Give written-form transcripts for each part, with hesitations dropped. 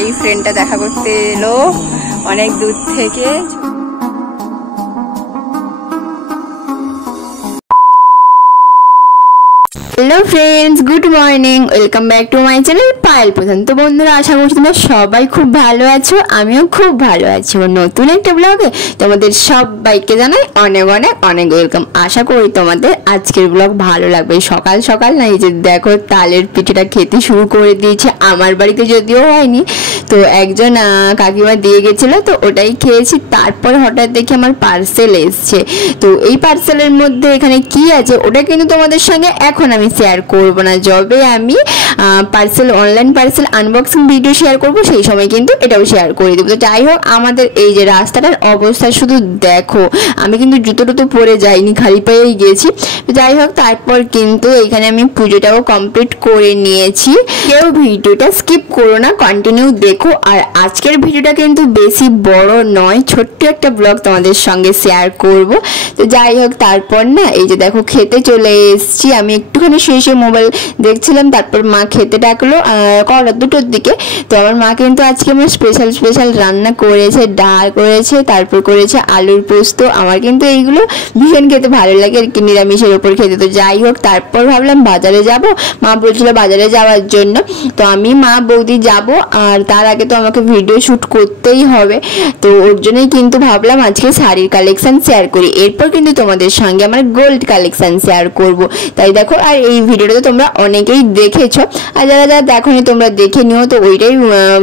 এই ফ্রেন্ডটা দেখা করতে এলো অনেক দূর থেকে। Hello friends good morning welcome back to my channel Payal Pradhan. तो बंधुरा आशा करছি তোমরা সবাই খুব ভালো আছো, আমিও খুব ভালো আছি। নতুন একটা ব্লগে তোমাদের সবাইকে জানাই অনেক অনেক অনেক ওয়েলকাম। আশা করি তোমাদের আজকের ব্লগ ভালো লাগবে। সকাল সকাল না এই যে দেখো তালের পিঠেটা খেতে শুরু করে দিয়েছে। আমার বাড়িতে যদিও হয়নি, তো একজন কাকিমা দিয়ে গেছিল, তো ওটাই খেয়েছি। তারপর হঠাৎ দেখি আমার পার্সেল এসছে। তো এই পার্সেলের মধ্যে এখানে কি আছে ওটা কিন্তু তোমাদের সঙ্গে এখন আমি শেয়ার করব না। যবে আমি parcel online parcel unboxing video share করব সেই সময় কিন্তু এটাও শেয়ার করে দেবো। তো যাই হোক, আমাদের এই যে রাস্তাটার অবস্থা শুধু দেখো, আমি কিন্তু জুতো টুতো পরে যাইনি, খালি পায়েই গেছি। যাই হোক, তারপর কিন্তু এইখানে আমি পুজোটাও কমপ্লিট করে নিয়েছি। কেউ ভিডিওটা স্কিপ করো না, কন্টিনিউ দেখো। আর আজকের ভিডিওটা কিন্তু বেশি বড় নয়, ছোট্ট একটা ব্লগ তোমাদের সঙ্গে শেয়ার করব। তো যাই হোক, তারপর না এই যে দেখো খেতে চলে এসেছি। আমি একটুখানি শুয়ে মোবাইল দেখছিলাম, তারপর মা খেতে ডাকলো কটা 2টোর দিকে। তো আমার মা কিন্তু আজকে আমার স্পেশাল রান্না করেছে, ডাল করেছে, তারপর করেছে আলুর পোস্ত। আমার কিন্তু এইগুলো ভীষণ খেতে ভালো লাগে আর কি, নিরামিষের ওপর খেতে। তো যাই হোক, তারপর ভাবলাম বাজারে যাব, মা বলছিল বাজারে যাওয়ার জন্য। তো আমি মা বৌদি যাব, আর তার আগে তো আমাকে ভিডিও শ্যুট করতেই হবে। তো ওর জন্যই কিন্তু ভাবলাম আজকে শাড়ির কালেকশন শেয়ার করি। এরপর কিন্তু তোমাদের সঙ্গে আমার গোল্ড কালেকশন শেয়ার করব। তাই দেখো, আর এই ভিডিওটা তো তোমরা অনেকেই দেখেছো, আর যারা যারা দেখোনি তোমরা দেখে নিও। তো ওইটাই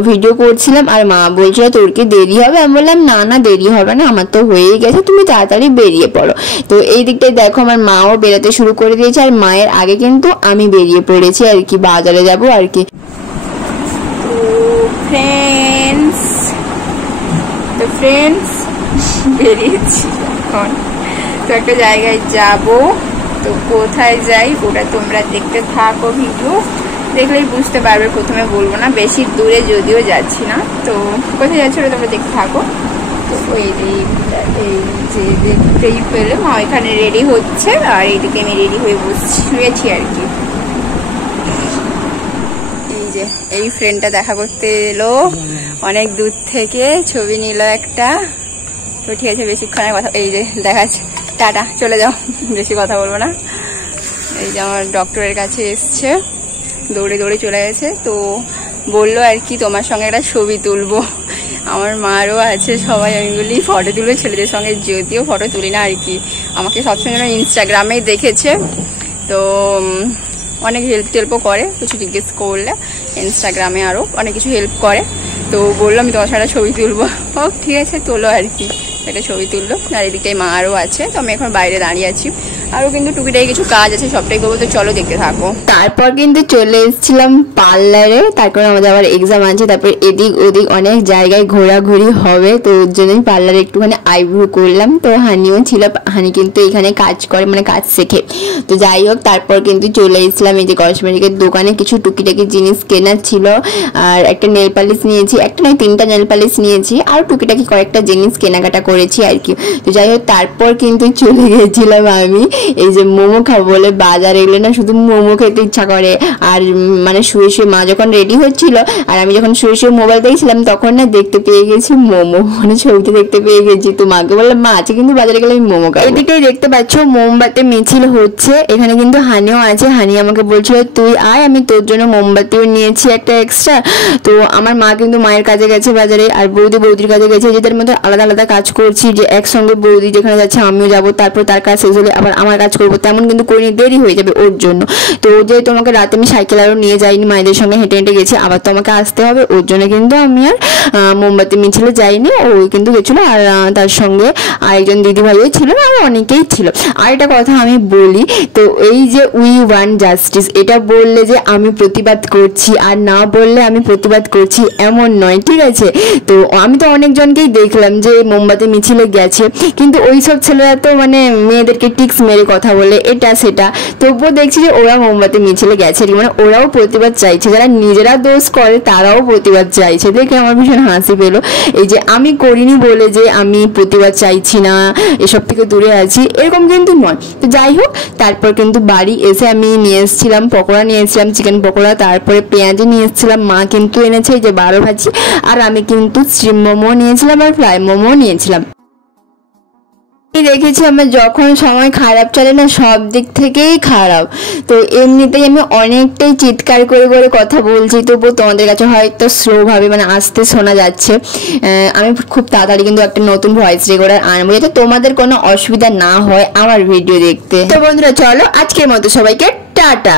ভিডিও করছিলাম, আর মা বলছিল তোর কি দেরি হবে? আমি বললাম না না, দেরি হবে না, আমার তো হয়েই গেছে, তুমি তাড়াতাড়ি বেরিয়ে পড়ো। তো এই দিকটাই দেখো আমার মাও বেরোতে শুরু করে দিয়েছে, আর মায়ের আগে কিন্তু আমি বেরিয়ে পড়েছি আর কি, বাজারে যাব আর কি। তো ফ্রেন্ডস বেরিয়েছি এখন, তো একটা জায়গায় যাব। তো কোথায় যাই ওটা তোমরা দেখতে থাকো, ভিডিও দেখলেই বুঝতে পারবে। প্রথমে বলবো না, বেশি দূরে যদিও যাচ্ছি না। তো কোথায় যাচ্ছি ওটা তোমরা দেখতে থাকো। তো এই যে দেখতেই পেলে মা এখানে রেডি হচ্ছে, আর এইদিকে আমি রেডি হয়ে শুয়েছি আর কি। এই যে এই ফ্রেন্ডটা দেখা করতে এলো অনেক দূর থেকে, ছবি নিল একটা। তো ঠিক আছে, বেশিক্ষণের কথা, এই যে দেখাচ্ছে, টাটা, চলে যাও, বেশি কথা বলবো না। এই যে আমার ডক্টরের কাছে এসছে, দৌড়ে দৌড়ে চলে গেছে। তো বললো আর কি তোমার সঙ্গে একটা ছবি তুলবো। আমার মারও আছে, সবাই আমি বলি ফটো তুলবে ছেলেদের সঙ্গে, যদিও ফটো তুলি না আর কি। আমাকে সবসময় ইনস্টাগ্রামেই দেখেছে, তো অনেক হেল্পও করে, কিছু জিজ্ঞেস করলে ইনস্টাগ্রামে আরও অনেক কিছু হেল্প করে। তো বললো আমি তোমার সঙ্গে ছবি তুলবো। ও ঠিক আছে, তোলো আর কি। একটা ছবি তুললো, আর এদিকটাই মা আরও আছে। তো আমি এখন বাইরে দাঁড়িয়ে আছি, আরও কিন্তু টুকিটাই কিছু কাজ আছে, সবটাই করবো। তো চলো দেখতে থাকো। তারপর কিন্তু চলে এসেছিলাম পার্লারে, তারপর আমাদের আবার এক্সাম আছে, তারপর এদিক ওদিক অনেক জায়গায় ঘোরাঘুরি হবে। তো ওর জন্যই পার্লারে একটুখানি আইব্রো করলাম। তো হানিও ছিল, হানি কিন্তু এখানে কাজ করে, মানে কাজ শেখে। তো যাই হোক, তারপর কিন্তু চলে এসেছিলাম এই যে কসমেটিকের দোকানে, কিছু টুকিটাকি জিনিস কেনার ছিল। আর একটা নেল পালিশ নিয়েছি, একটা নয় 3টা নেল পালিশ নিয়েছি, আর টুকিটাকি কয়েকটা জিনিস কেনাকাটা করেছি আর কি। তো যাই হোক, তারপর কিন্তু চলে গেছিলাম আমি এই যে মোমো খাবো বলে বাজারে। এগুলো না শুধু মোমো খেতে ইচ্ছা করে। আর মানে শুয়ে শুয়ে মা যখন রেডি হচ্ছিল, আর আমি যখন শুয়ে শুয়ে মোবাইল দেখছিলাম, তখন না দেখতে পেয়ে গেছি মোমো, মানে ছবিতে দেখতে পেয়ে গেছি। তো মাকে বললাম মা আছে কিন্তু বাজারে গেলে আমি মোমো খাবো। এদিকেই দেখতে পাচ্ছ মোমবাতি মিছিল হচ্ছে, এখানে কিন্তু হানিও আছে। হানি আমাকে বলছিল তুই আয়, আমি তোর জন্য মোমবাতিও নিয়েছি একটা এক্সট্রা। তো আমার মা কিন্তু মায়ের কাজে গেছে বাজারে, আর বৌদির কাজে গেছে। যেটার মধ্যে আলাদা আলাদা কাজ করছি, যে একসঙ্গে বৌদি যেখানে যাচ্ছে আমিও যাবো, তারপর তার কাজ শেষ হলে আবার আমার কাজ করবো, তেমন কিন্তু করিনি, দেরি হয়ে যাবে ওর জন্য। তো যে তোমাকে রাতে আমি সাইকেল আরও নিয়ে যাইনি, মায়েদের সঙ্গে হেঁটে হেঁটে গেছি, আবার তোমাকে আসতে হবে, ওর জন্য কিন্তু আমি আর মোমবাতি মিছিলে যাইনি। ও কিন্তু গেছিলো, আর তার সঙ্গে আরেকজন দিদিভাইও ছিল, আর অনেকেই ছিল। আর একটা কথা আমি বলি, তো এই যে উই ওয়ান্ট জাস্টিস, এটা বললে যে আমি প্রতিবাদ করছি, আর না বললে আমি প্রতিবাদ করছি এমন নয়, ঠিক আছে? তো আমি তো অনেকজনকেই দেখলাম যে মোমবাতি মিছিলে গেছে, কিন্তু ওই সব ছেলেরা তো মানে মেয়েদেরকে টিক্স মেরে কথা বলে এটা সেটা। তবুও দেখছি যে ওরা মোমবাতি মিছিলে গেছে, মানে ওরাও প্রতিবাদ চাইছে, যারা নিজেরা দোষ করে তারাও প্রতিবাদ চাইছে। দেখে আমার ভীষণ হাসি পেলো। এই যে আমি করিনি বলে যে আমি প্রতিবাদ চাইছি না, এসব থেকে দূরে আছি, এরকম কিন্তু নয়। তো যাই হোক, তারপর কিন্তু বাড়ি এসে আমি নিয়ে এসেছিলাম পকোড়া, নিয়ে এসেছিলাম চিকেন পকোড়া, তারপরে পেঁয়াজি নিয়ে এসেছিলাম, মা কিন্তু এনেছে এই যে 12 ভাজি, আর আমি কিন্তু স্টিম মোমো নিয়েছিলাম আর ফ্রাই মোমো নিয়েছিলাম। দেখেছি আমার যখন সময় খারাপ চলে না, সব দিক থেকেই খারাপ। তো এমনিতেই আমি অনেকটাই চিৎকার করে করে কথা বলছি, তবুও তোমাদের কাছে হয়তো স্লো ভাবে মানে আস্তে শোনা যাচ্ছে। আমি খুব তাড়াতাড়ি কিন্তু একটা নতুন ভয়েস রেকর্ডার আনবো, যাতে তোমাদের কোনো অসুবিধা না হয় আমার ভিডিও দেখতে। তো বন্ধুরা চলো আজকের মতো সবাইকে টাটা।